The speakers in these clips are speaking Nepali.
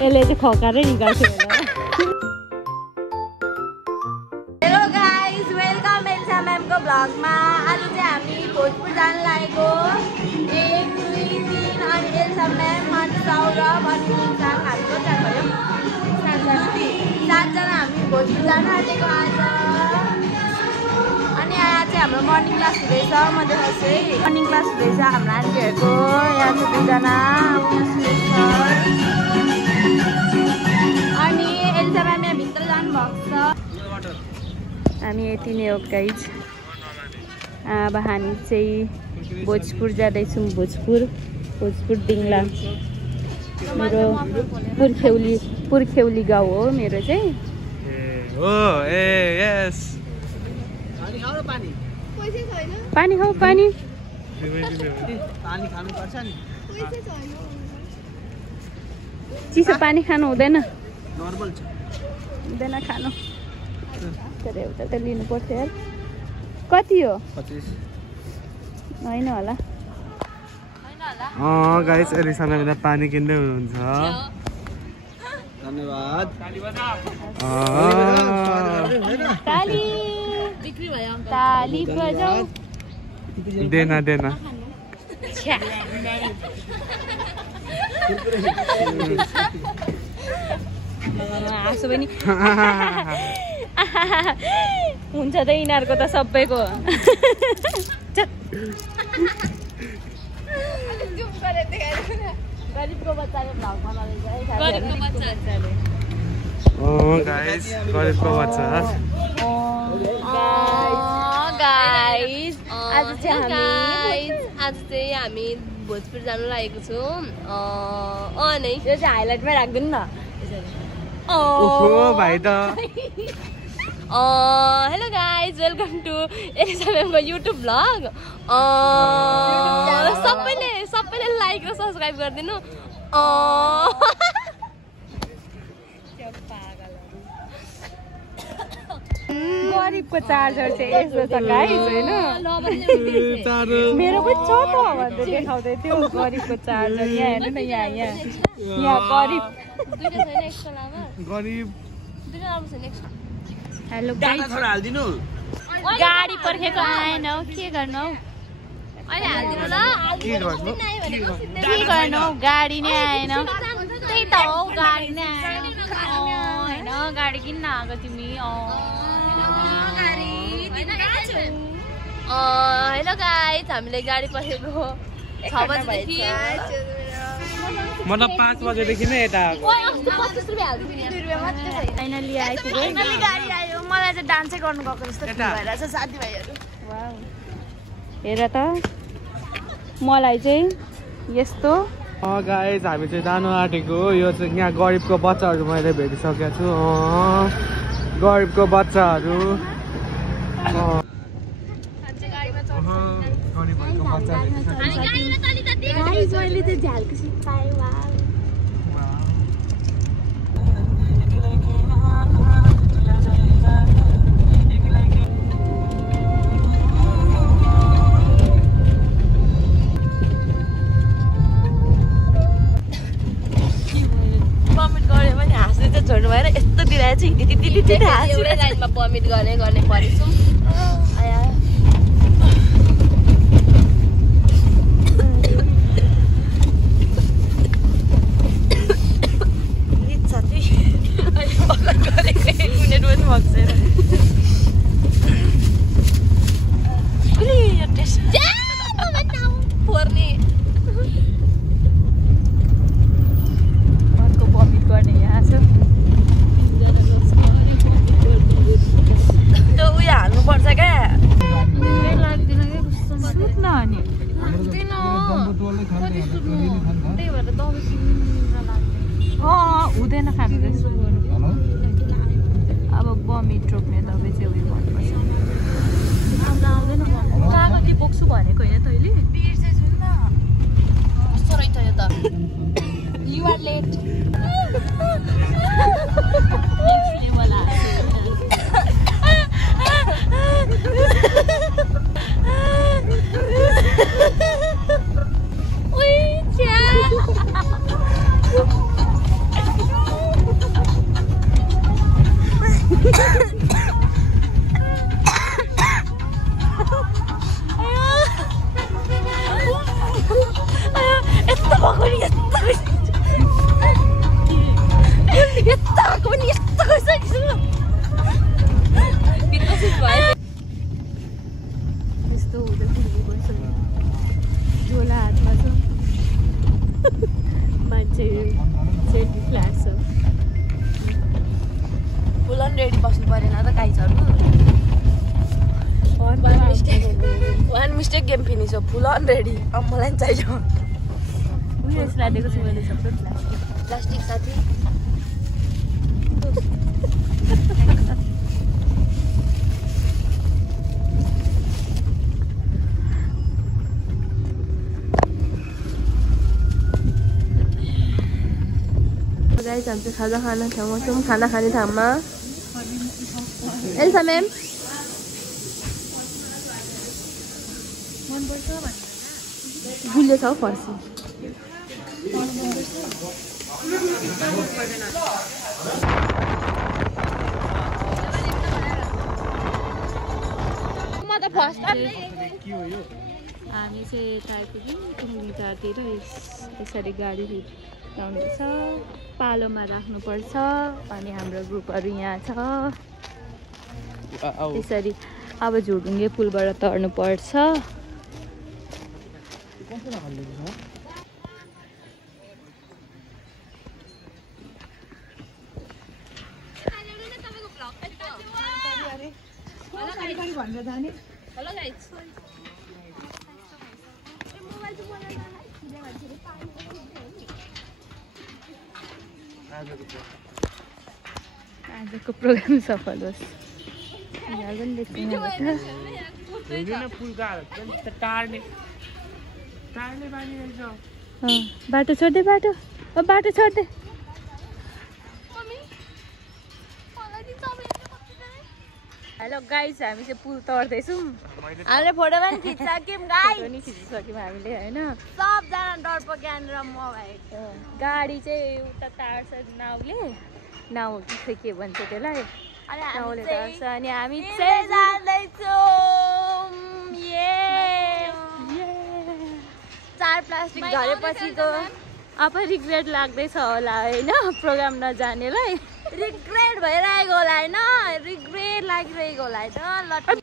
यसले चाहिँ खकारै निकाल्छ होला। हेलो गाइस, वेलकम एल्सा म्यामको भ्लगमा। आज चाहिँ हामी भोजपुर जान लागेको 1 2 3 अनि एल्सा म्याम अनि सौरभ अनि निशाङ हामी कति भयो 7जना हामी भोजपुर जान आँटेको आज। अनि यहाँ चाहिँ हाम्रो मर्निङ क्लास हुँदैछ। म देखाउँछु है, मर्निङ क्लास हुँदैछ हाम्रो आन्टीहरूको। यहाँ चाहिँ 2जना अनि एल्सा म्याम यहाँ भित्र जानुभएको छ। हामी यति नै हो गाइज। अब हामी चाहिँ भोजपुर जाँदैछौँ। भोजपुर डिङ्ला मेरो पुर्ख्यौली गाउँ हो मेरो चाहिँ। पानी खाऊ पानी चिसो पानी खानु हुँदैन खानु। तर एउटा त लिनुपर्छ यार। कति हो? 25 होइन होला। गाइस एलिसाले पानी किन्दै हुनुहुन्छ। धन्यवाद। ताली बजाऊ। देना हाँसो पनि हुन्छ त यिनीहरूको त सबैको। गरिबको बच्चाले भ्लगमा लगाइन्छ है। गाइस गरिबको बच्चा। गाइस आज चाहिँ हामी भोजपुर जानु लागेको छौँ। नै यो चाहिँ हाइलाइटमै राख्दिनु न। भाइ त hello guys, welcome to Elsa म्यामको युट्युब भ्लग। सबैले लाइक र सब्सक्राइब गरिदिनु। गरिबको चार्जर चाहिँ यस्तो छ गाइस होइन। मेरो पनि छ त भन्दै देखाउँदै थियो गरिबको चार्जर। यहाँ हेर्नु न, यहाँ गरिब। हेलो गाइस, गाडी पर्खेको आएन हौ, के गर्नु हौ? के गर्नु हौ? गाडी नै आएन। त्यही त हौ, गाडी नै आएन होइन। गाडी किन्न आएको तिमी? हेलो गाइस, हामीले गाडी पर्खेको 6 बजेदेखि। मतलब 5 बजेदेखि नै यता आएको। फाइनली आइपुग्यो। गाडी आयो। मलाई चाहिँ डान्सै गर्नु गएको जस्तो फिल भइरहेछ साथीभाइहरू। हेर त मलाई चाहिँ यस्तो। गाइस हामी चाहिँ जानु आँटेको। यो चाहिँ यहाँ गरिबको बच्चाहरू मैले भेटिसकेको छु। गरिबको बच्चाहरू। छोड्नु भएर यस्तो दिइरहेको छु। एउटै लाइनमा बमिट गर्ने परेछु। हुँदैन खानु जस्तो। अब बमिट रोक्ने दबाई चाहिँ उयो गर्नुपर्छ। आउँदैन कागती बोक्छु भनेको होइन तैँले? बिर्सेछु नि त। कस्तो रहेछ यो त? You are late. यस्तो भएको नि यस्तो गइसकेछु विकसित भयो यस्तो हुँदै फुलको गइसक्यो झोला हातमा छ मान्छे सेल्फी फ्ल्याट छ फुल अन रेडी बस्नु परेन त गाइजहरू वान मिस्टेक गेम फिनिस हो फुल अन रेडी अब मलाई पनि चाहियो उयो लादिएको छु मैले सबै प्लास्टिक साथी गाइस हम चाहिँ खाजा खाना ठाउँमा छौँ खाना खाने ठाउँमा एल्सा म्याम गुलियो छ फर्सी म त फर्स्ट हामी चाहिँ यता आइपुग्यौँ कुमुदिटारतिर यसरी गाडी लाउँदैछ पालोमा राख्नुपर्छ अनि हाम्रो ग्रुपहरू यहाँ छ त्यसरी अब झुडुङ्गे पुलबाट तर्नु पर्छ आजको प्रोग्राम सफल होस् बाटो छोड्दै बाटो बाटो छोड्दै हेलो गाइस हामी चाहिँ पुल तर्दैछौँ हामीले फोटो पनि खिचिसक्यौँ गाइस खिचिसक्यौँ हामीले होइन सबजना डरपोक यहाँनिर म भएको गाडी चाहिँ उता तार्छ नाउ के भन्छ त्यसलाई नाउले तार्छ अनि हामी चाहिँ जाँदैछौँ चार प्लास्टिक झरेपछिको अब रिग्रेट लाग्दैछ होला होइन प्रोग्राम नजानेलाई रिग्रेट भइरहेको होला होइन रिग्रेट लागिरहेको होला होइन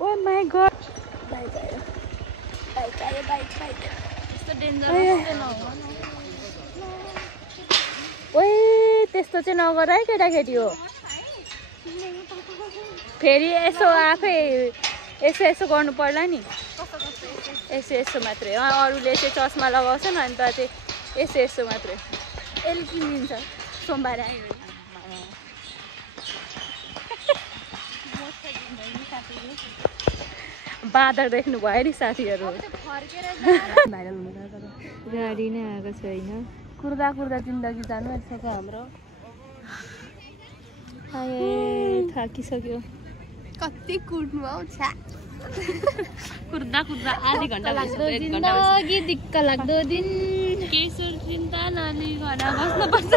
ओ माई गॉड बाइक आयो यस्तो डेन्जर ओए त्यस्तो चाहिँ नगर है केटाकेटी हो फेरि यसो आफै यसो गर्नु पर्ला नि यसो मात्रै अरूले चाहिँ चस्मा लगाउँछन् अनि त चाहिँ यसो मात्रै यसले किनिदिन्छ सोमबार आयो बादर देख्नु भयो नि साथीहरू गाडी नै आएको छैन कुर्दा जिन्दगी जानु आइसक्यो हाम्रो थाकिसक्यो कति कुर्नु आउँछ कुर्दा आधी घन्टा लाग्दो जिन्दगी दिक्क लाग्दो दिन केही चिन्ता नलिकन बस्नुपर्छ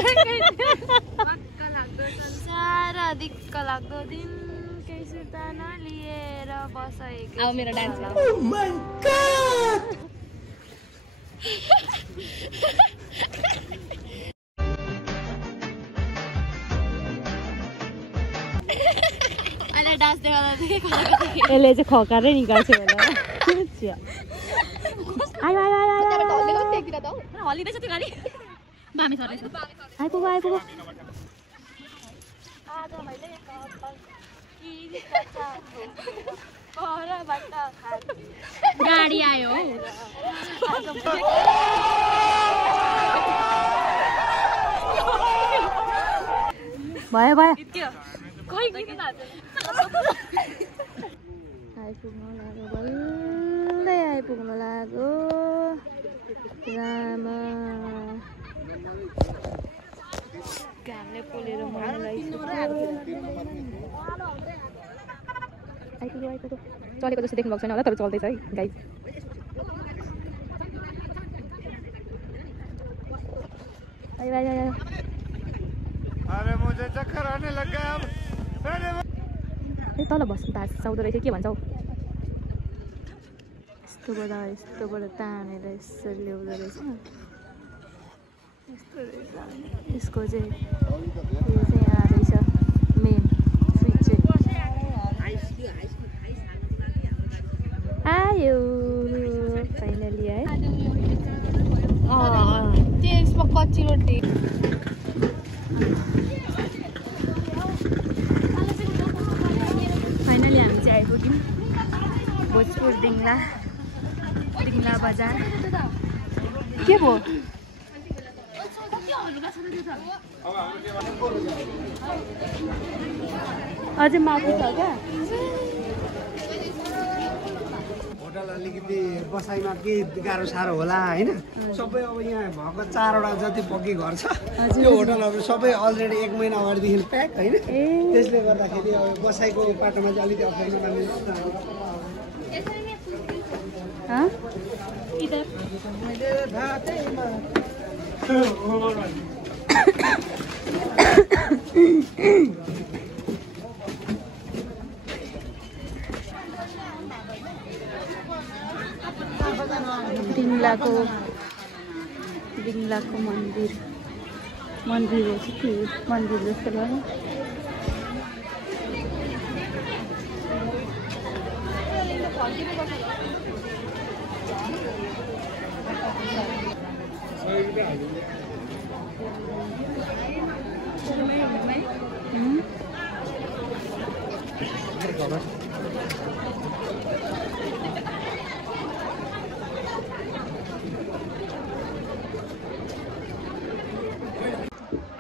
संसार दिक्क लाग्दो दिन केही सुर्ता नलिएर बसेको अब मेरो डान्स यसले चाहिँ खकारै निकाल्छ होला आइपुग्यो गाडी आयो भयो आइपुग्नु लाग्यो रामा घामले पोलेर मलाई आइपुग्यो चलेको जस्तो देख्नु भएको छैन होला तर चल्दैछ है गाइस अरे मुझे चक्कर आने लग गया अब तल बस्नु त साउदो रहेछ के भन्छौ यस्तोबाट तानेर यसरी ल्याउँदो रहेछ। यस्तो रहेछ। यसको चाहिँ यो चाहिँ यहाँ रहेछ मेन स्विच चाहिँ। आयो फाइनली है। त्यसमा कच्ची रोटी फाइनली हामी चाहिँ आइपुग्यौँ भोजपुर दिङला बजार। के भयो अझै माथि छ क्या होटल अलिकति बसाइमा के गाह्रो साह्रो होला होइन। सबै अब यहाँ भएको 4वटा जति पक्की घर छ त्यो होटलहरू सबै अलरेडी 1 महिना अगाडिदेखि प्याक होइन। त्यसले गर्दाखेरि अब बसाइको बाटोमा चाहिँ अलिकति अप्ठ्यारो लाग्ने। दिङलाको मन्दिर रहेछ कि मन्दिर जस्तो लाग्यो।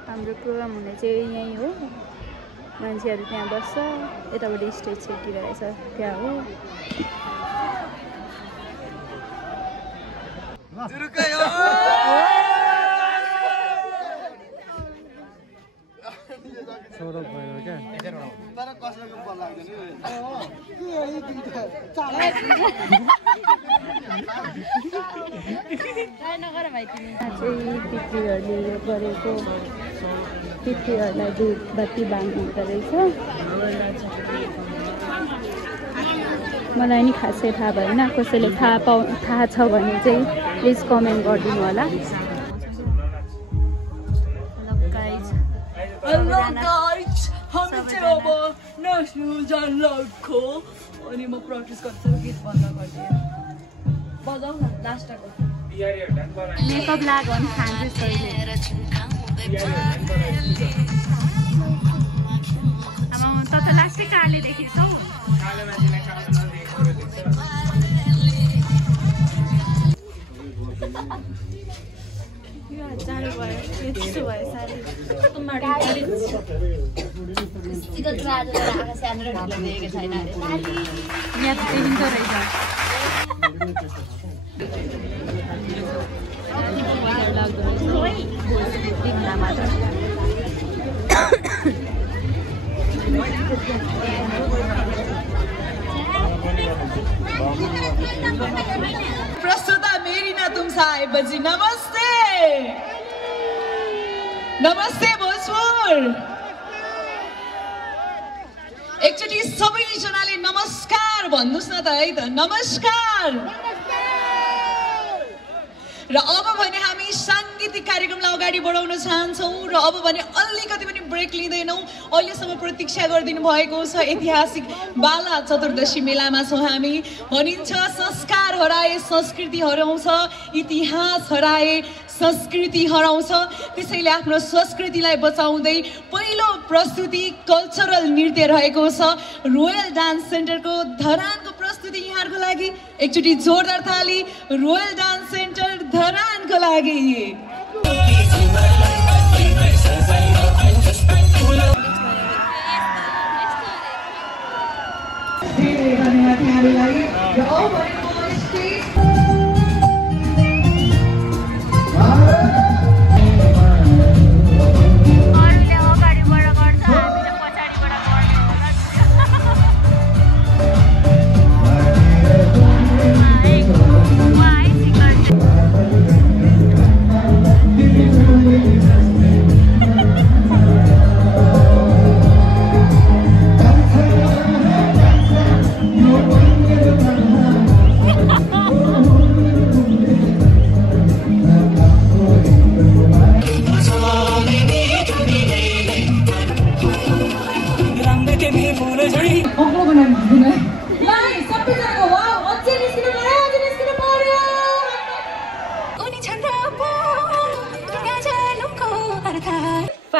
हाम्रो प्रोग्राम हुने चाहिँ यहीँ हो। मान्छेहरू त्यहाँ बस्छ, यताबाट स्टेज छेकिरहेछ त्यहाँ हो। सौरभ भयो क्या तर कसैको बल लाग्दैन पितृहरूले गरेको पितृहरूलाई दुध बत्ती बाँध्नु हुँदो रहेछ। मलाई नि खासै थाहा भएन, कसैले थाहा छ भने चाहिँ प्लिज कमेन्ट गरिदिनु होला। हामी चाहिँ अब नाच्नु जान लाग्यो अनि म प्र्याक्टिस गर्छु गीत बन्द गरिदिएँ। बजाउ न लास्टको मेकअप लाग्यो भने खान्छु सहिले। त लास्टै काले देखिन्छौ। जानु भयो यस्तो भयो साह्रै यहाँ त देखिन्छ रहेछ। प्रस्तुता मेरी ना तुम साहेबजी नमस्ते नमस्ते भोजपुर। एकचोटि सबैजनाले नमस्कार भन्नुस् न त है त नमस्कार। र अब भने हामी सांगीतिक कार्यक्रमलाई अगाडि बढाउन चाहन्छौँ र अब भने अलिकति पनि ब्रेक लिँदैनौँ। अहिलेसम्म प्रतीक्षा गरिदिनु भएको छ ऐतिहासिक बाला चतुर्दशी मेलामा छौँ हामी। भनिन्छ संस्कार हराए संस्कृति हराउँछ, इतिहास हराए संस्कृति हराउँछ। त्यसैले आफ्नो संस्कृतिलाई बचाउँदै पहिलो प्रस्तुति कल्चरल नृत्य रहेको छ रोयल डान्स सेन्टरको धरानको प्रस्तुति यहाँहरूको लागि। एकचोटि जोरदार ताली रोयल डान्स सेन्टर धरानको लागि।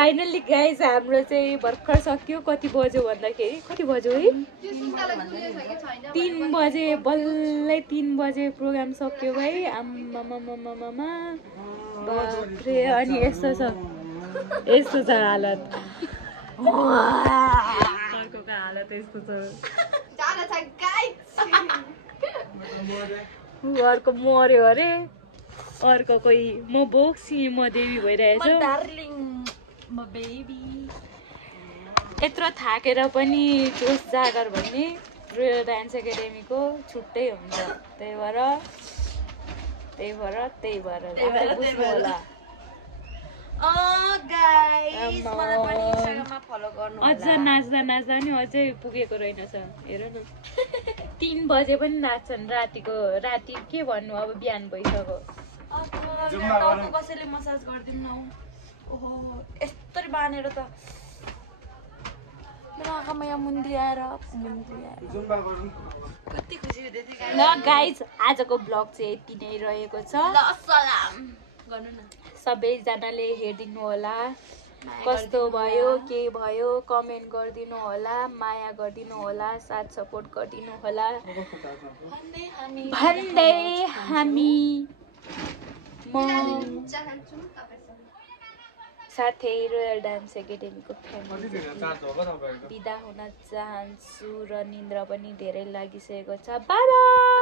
फाइनली गाइस हाम्रो चाहिँ भर्खर सक्यो। कति बज्यो भन्दाखेरि कति बज्यो है 3 बजे बल्लै 3 बजे प्रोग्राम सक्यो भाइ। आम्मामामामामा बाफ्रे। अनि यस्तो छ हालत। अर्कोको हालत यस्तो छ। अर्को मर्यो अरे। अर्को कोही म बोक्सी म देवी भइरहेछु। यत्रो थाकेर पनि जोस जागर भन्ने रोयल डान्स एकाडेमीको छुट्टै हुन्छ। त्यही भएर बुझ्नु होला। अझ नाच्दा नि अझै पुगेको रहेनछ। हेर न 3 बजे पनि नाच्छन्। राति के भन्नु अब बिहान भइसक्यो। कसैले मसाज गरिदिनु न। ओहो यस्तरी बानेर त मेरो आँखामा यहाँ मुन्दी आएर कति खुसी हुँदै थियो। ल गाइज आजको ब्लग चाहिँ यति नै रहेको छ। ल सलाम गर्नु न। सबैजनाले हेरिदिनु होला। कस्तो भयो के भयो कमेन्ट गरिदिनु होला। माया गरिदिनु होला। साथ सपोर्ट गरिदिनु होला भन्दै हामी साथै रोयल डान्स एकाडेमीको फ्यामिली बिदा हुन चाहन्छु र निन्द्रा पनि धेरै लागिसकेको छ। Bye bye.